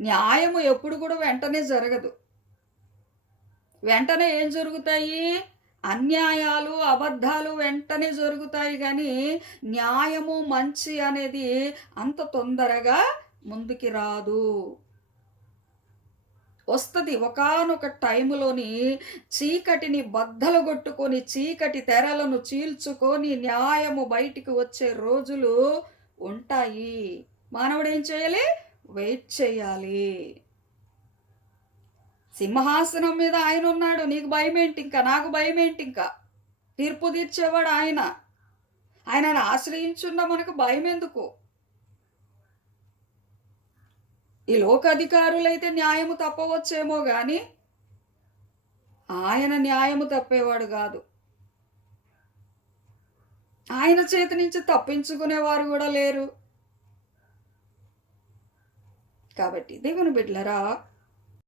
న్యాయము ఎప్పుడు కూడా వెంటనే జరగదు. వెంటనే ఏం జరుగుతాయి? అన్యాయాలు, అబద్ధాలు వెంటనే జరుగుతాయి గానీ, న్యాయము, మంచి అనేది అంత తొందరగా ముందుకి రాదు. వస్తది. ఒకానొక టైములోని చీకటిని బద్దలుగొట్టుకొని, చీకటి తెరలను చీల్చుకొని, న్యాయము బయటికి వచ్చే రోజులు ఉంటాయి. మానవుడేం చేయాలి? వెయిట్ చేయాలి. సింహాసనం మీద ఆయనున్నాడు. నీకు భయమేంటింక? నాకు భయమేంటింక? తీర్పు తీర్చేవాడు ఆయన. ఆయనను ఆశ్రయించున్న మనకు భయమెందుకు? ఈ లోకాధికారులైతే న్యాయము తప్పవచ్చేమో గాని, ఆయన న్యాయము తప్పేవాడు గాదు. ఆయన చేతి నుంచి తప్పించుకునేవారు గూడా లేరు. కాబట్టి దేవుని బిడ్డలారా,